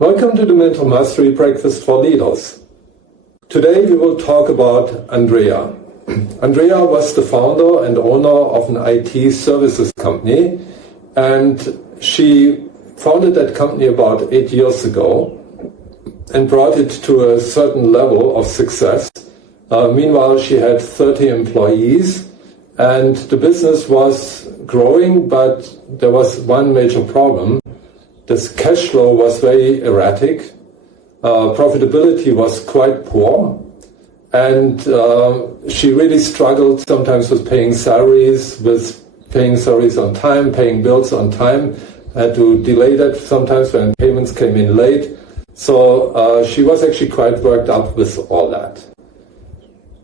Welcome to the Mental Mastery Breakfast for Leaders. Today we will talk about Andrea. Andrea was the founder and owner of an IT services company, and she founded that company about 8 years ago and brought it to a certain level of success. Meanwhile, she had 30 employees, and the business was growing, but there was one major problem. This cash flow was very erratic, profitability was quite poor, and she really struggled sometimes with paying salaries on time, paying bills on time, had to delay that sometimes when payments came in late. So she was actually quite worked up with all that.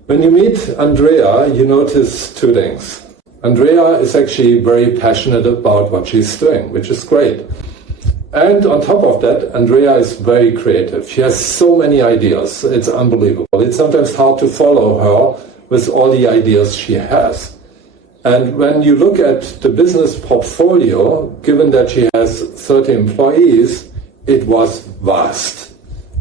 When you meet Andrea, you notice two things. Andrea is actually very passionate about what she's doing, which is great. And on top of that, Andrea is very creative. She has so many ideas. It's unbelievable. It's sometimes hard to follow her with all the ideas she has. And when you look at the business portfolio, given that she has 30 employees, it was vast.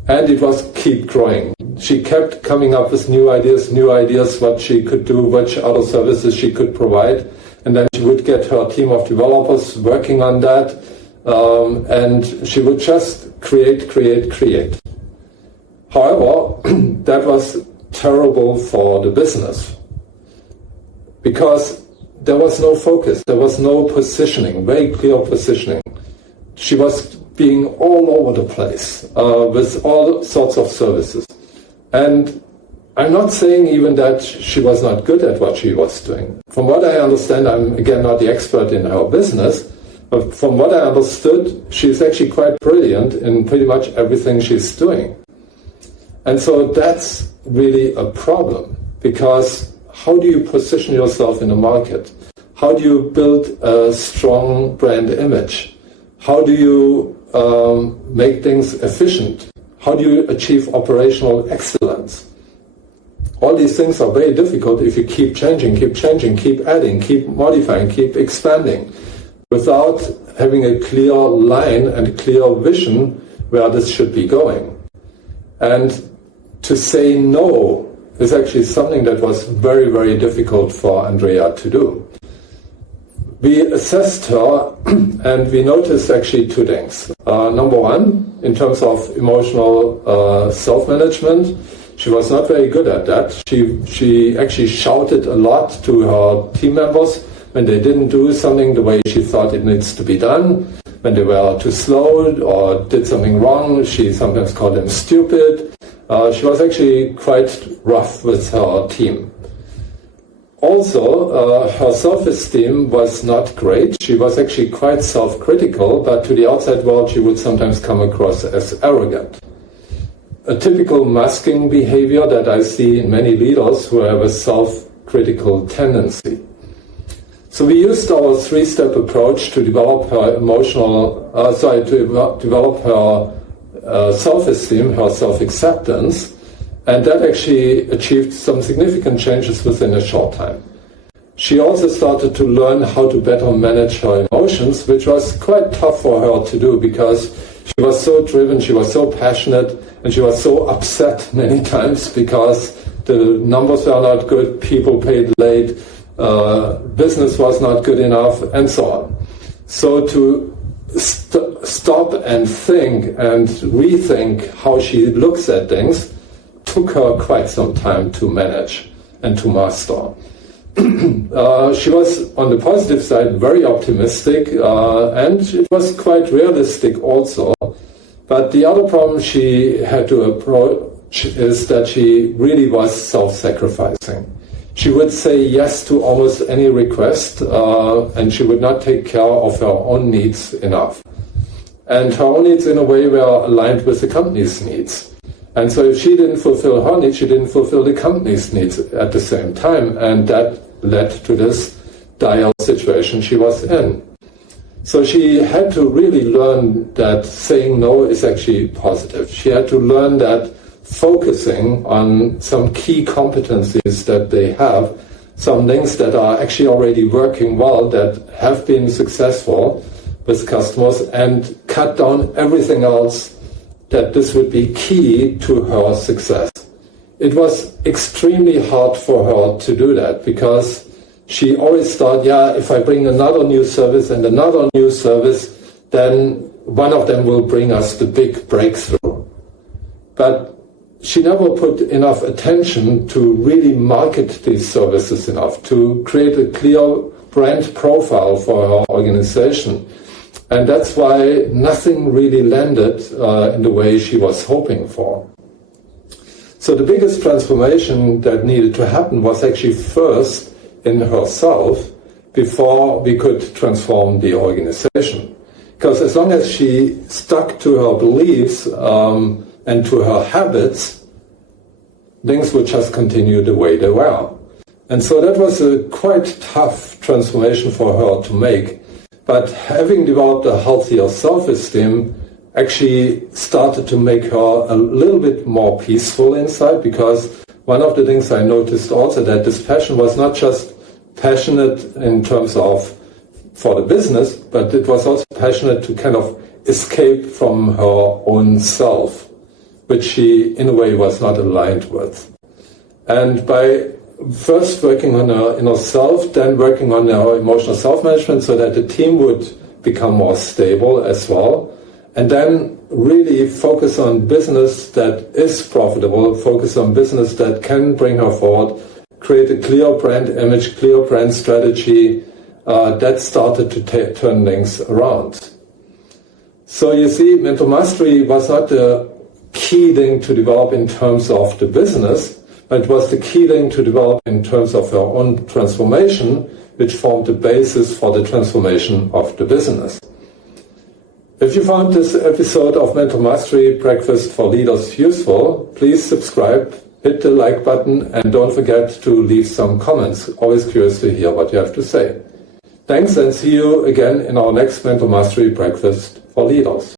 And it was keep growing. She kept coming up with new ideas, what she could do, which other services she could provide. And then she would get her team of developers working on that. And she would just create. However, that was terrible for the business because there was no focus, there was no positioning, very clear positioning. She was being all over the place with all sorts of services. And I'm not saying even that she was not good at what she was doing. From what I understand, I'm again not the expert in her business, but from what I understood, she's actually quite brilliant in pretty much everything she's doing. And so that's really a problem, because how do you position yourself in the market? How do you build a strong brand image? How do you make things efficient? How do you achieve operational excellence? All these things are very difficult if you keep changing, keep adding, keep modifying, keep expanding, without having a clear line and a clear vision where this should be going. And to say no is actually something that was very, very difficult for Andrea to do. We assessed her and we noticed actually two things. Number one, in terms of emotional self-management, she was not very good at that. She actually shouted a lot to her team members when they didn't do something the way she thought it needs to be done, when they were too slow or did something wrong. She sometimes called them stupid. She was actually quite rough with her team. Also, her self-esteem was not great. She was actually quite self-critical, but to the outside world she would sometimes come across as arrogant. A typical masking behavior that I see in many leaders who have a self-critical tendency. So we used our three-step approach to develop her develop her self-esteem, her self-acceptance, and that actually achieved some significant changes within a short time. She also started to learn how to better manage her emotions, which was quite tough for her to do because she was so driven, she was so passionate, and she was so upset many times because the numbers were not good, people paid late, business was not good enough, and so on. So to stop and think and rethink how she looks at things took her quite some time to manage and to master. She was, on the positive side, very optimistic, and it was quite realistic also. But the other problem she had to approach is that she really was self-sacrificing. She would say yes to almost any request, and she would not take care of her own needs enough. And her own needs, in a way, were aligned with the company's needs. And so if she didn't fulfill her needs, she didn't fulfill the company's needs at the same time. And that led to this dire situation she was in. So she had to really learn that saying no is actually positive. She had to learn that focusing on some key competencies that they have, some things that are actually already working well, that have been successful with customers, and cut down everything else that this would be key to her success. It was extremely hard for her to do that because she always thought, yeah, if I bring another new service and another new service, then one of them will bring us the big breakthrough. But she never put enough attention to really market these services enough, to create a clear brand profile for her organization. And that's why nothing really landed in the way she was hoping for. So the biggest transformation that needed to happen was actually first in herself before we could transform the organization. Because as long as she stuck to her beliefs and to her habits, things would just continue the way they were. And so that was a quite tough transformation for her to make. But having developed a healthier self-esteem actually started to make her a little bit more peaceful inside, because one of the things I noticed also that this passion was not just passionate in terms of for the business, but it was also passionate to kind of escape from her own self, which she in a way was not aligned with. And by first working on her inner self, then working on her emotional self-management so that the team would become more stable as well, and then really focus on business that is profitable, focus on business that can bring her forward, create a clear brand image, clear brand strategy, that started to turn things around. So you see, mental mastery was not the key thing to develop in terms of the business, but it was the key thing to develop in terms of her own transformation, which formed the basis for the transformation of the business. If you found this episode of Mental Mastery Breakfast for Leaders useful, please subscribe, hit the like button, and don't forget to leave some comments. Always curious to hear what you have to say. Thanks, and see you again in our next Mental Mastery Breakfast for Leaders.